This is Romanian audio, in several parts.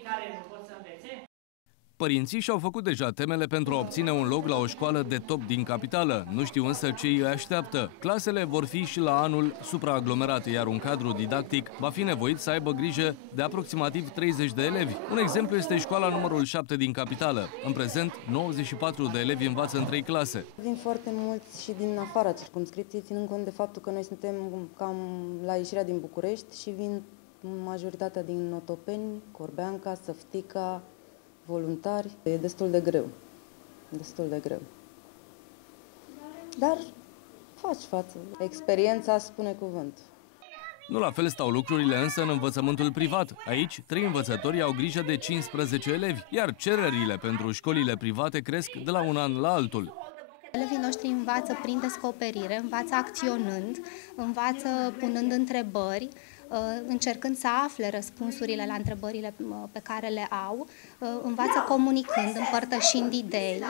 copii care nu pot să învețe? Părinții și-au făcut deja temele pentru a obține un loc la o școală de top din capitală. Nu știu însă ce îi așteaptă. Clasele vor fi și la anul supraaglomerate, iar un cadru didactic va fi nevoit să aibă grijă de aproximativ 30 de elevi. Un exemplu este școala numărul 7 din capitală. În prezent, 94 de elevi învață în 3 clase. Vin foarte mulți și din afara circumscripției, ținând cont de faptul că noi suntem cam la ieșirea din București și vin majoritatea din Otopeni, Corbeanca, Săftica, voluntari. E destul de greu, destul de greu. Dar faci față. Experiența spune cuvânt. Nu la fel stau lucrurile însă în învățământul privat. Aici, 3 învățători au grijă de 15 elevi, iar cererile pentru școlile private cresc de la un an la altul. Elevii noștri învață prin descoperire, învață acționând, învață punând întrebări, încercând să afle răspunsurile la întrebările pe care le au, învață comunicând, împărtășind idei.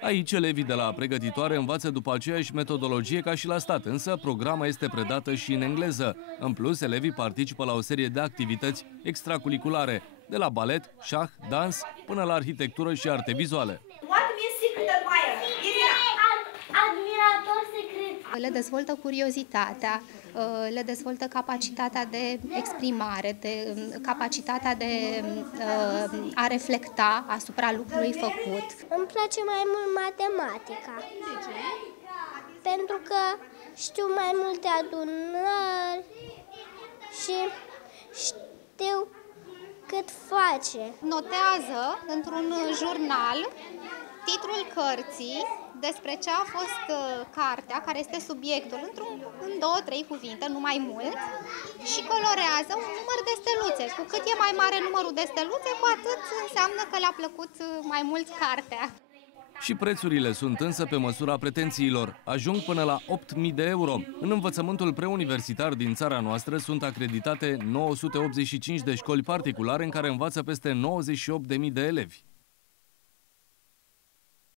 Aici elevii de la pregătitoare învață după aceeași metodologie ca și la stat, însă programa este predată și în engleză. În plus, elevii participă la o serie de activități extracurriculare, de la balet, șah, dans, până la arhitectură și arte vizuale. Le dezvoltă curiozitatea, le dezvoltă capacitatea de exprimare, capacitatea de a reflecta asupra lucrului făcut. Îmi place mai mult matematica. De ce? Pentru că știu mai multe adunări și știu cât face. Notează într-un jurnal titlul cărții, despre ce a fost cartea, care este subiectul, în 2-3 cuvinte, nu mai mult, și colorează un număr de steluțe. Cu cât e mai mare numărul de steluțe, cu atât înseamnă că le-a plăcut mai mult cartea. Și prețurile sunt însă pe măsura pretențiilor. Ajung până la 8.000 de euro. În învățământul preuniversitar din țara noastră sunt acreditate 985 de școli particulare în care învață peste 98.000 de elevi.